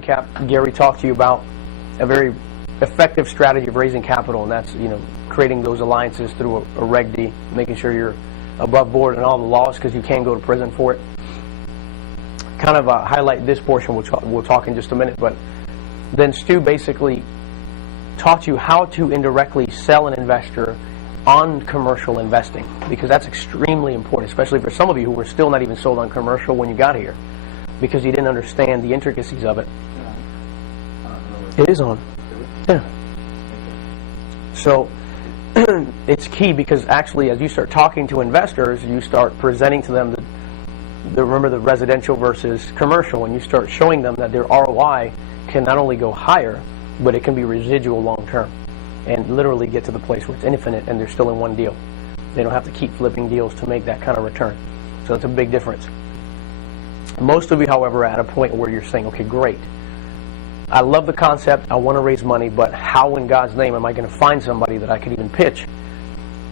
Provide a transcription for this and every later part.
recap, Gary talked to you about a very effective strategy of raising capital, and that's, creating those alliances through a Reg D, making sure you're above board in all the laws, because you can go to prison for it. Kind of highlight this portion, we'll talk in just a minute, but then Stu basically taught you how to indirectly sell an investor on commercial investing, because that's extremely important, especially for some of you who were still not even sold on commercial when you got here, because you didn't understand the intricacies of it. It is on. Yeah. So it's key, because actually as you start talking to investors, you start presenting to them remember the residential versus commercial, and you start showing them that their ROI can not only go higher, but it can be residual long term, and literally get to the place where it's infinite and they're still in one deal. They don't have to keep flipping deals to make that kind of return. So it's a big difference. Most of you, however, are at a point where you're saying, okay, great, I love the concept, I want to raise money, but how in God's name am I going to find somebody that I could even pitch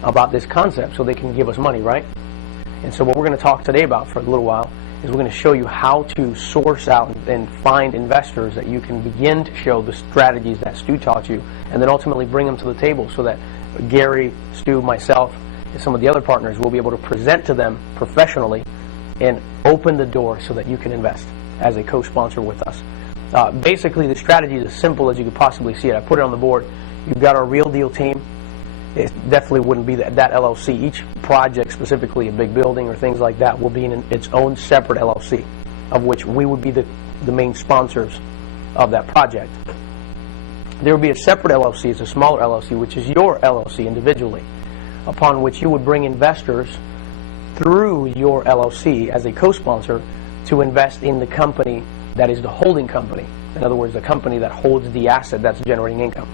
about this concept so they can give us money, right? And so what we're going to talk today about for a little while is we're going to show you how to source out and find investors that you can begin to show the strategies that Stu taught you, and then ultimately bring them to the table so that Gary, Stu, myself, and some of the other partners will be able to present to them professionally and open the door so that you can invest as a co-sponsor with us. Basically, the strategy is as simple as you could possibly see it. I put it on the board. You've got our Real Deal team. It definitely wouldn't be that LLC. Each project, specifically a big building or things like that, will be in its own separate LLC, of which we would be the main sponsors of that project. There will be a separate LLC, it's a smaller LLC, which is your LLC individually, upon which you would bring investors through your LLC as a co-sponsor to invest in the company that is the holding company. In other words, the company that holds the asset that's generating income.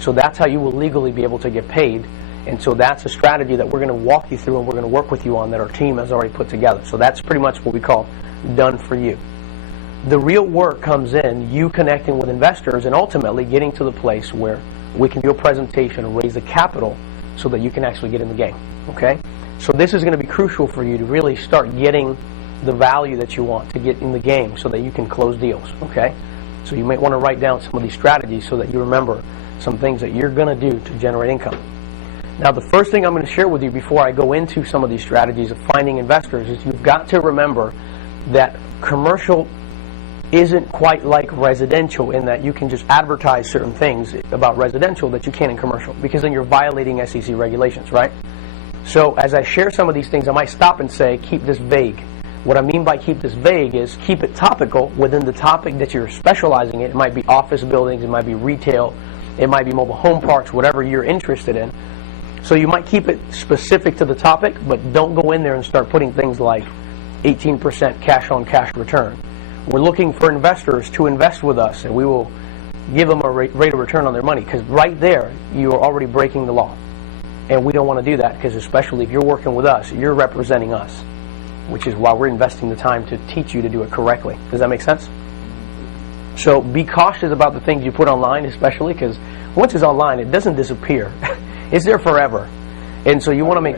So that's how you will legally be able to get paid. And so that's a strategy that we're going to walk you through and we're going to work with you on, that our team has already put together. So that's pretty much what we call done for you. The real work comes in you connecting with investors and ultimately getting to the place where we can do a presentation and raise the capital so that you can actually get in the game. Okay? So this is going to be crucial for you to really start getting the value that you want to get in the game so that you can close deals. Okay? So you might want to write down some of these strategies so that you remember some things that you're going to do to generate income. Now, the first thing I'm going to share with you before I go into some of these strategies of finding investors is you've got to remember that commercial isn't quite like residential, in that you can just advertise certain things about residential that you can't in commercial, because then you're violating SEC regulations, right? So as I share some of these things, I might stop and say, keep this vague. What I mean by keep this vague is keep it topical within the topic that you're specializing in. It might be office buildings, it might be retail, it might be mobile home parks, whatever you're interested in. So you might keep it specific to the topic, but don't go in there and start putting things like 18% cash-on-cash return. We're looking for investors to invest with us, and we will give them a rate of return on their money, because right there, you are already breaking the law. And we don't want to do that, because especially if you're working with us, you're representing us, which is why we're investing the time to teach you to do it correctly. Does that make sense? So be cautious about the things you put online, especially because once it's online, it doesn't disappear. It's there forever. And so you want to make...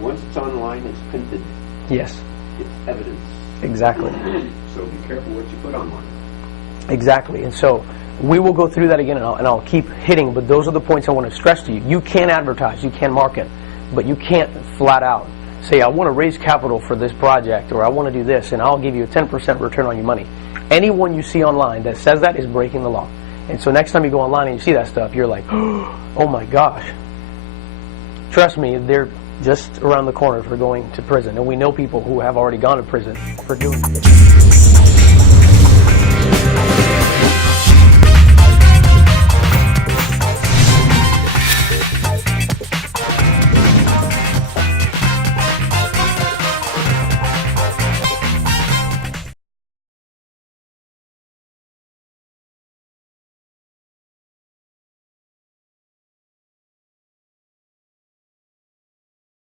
Once it's online, it's printed. Yes. It's evidence. Exactly. So be careful what you put online. Exactly. And so we will go through that again, and I'll keep hitting, but those are the points I want to stress to you. You can advertise, you can market, but you can't flat out say, I want to raise capital for this project, or I want to do this, and I'll give you a 10% return on your money. Anyone you see online that says that is breaking the law. And so next time you go online and you see that stuff, you're like, oh my gosh. Trust me, they're just around the corner for going to prison. And we know people who have already gone to prison for doing it.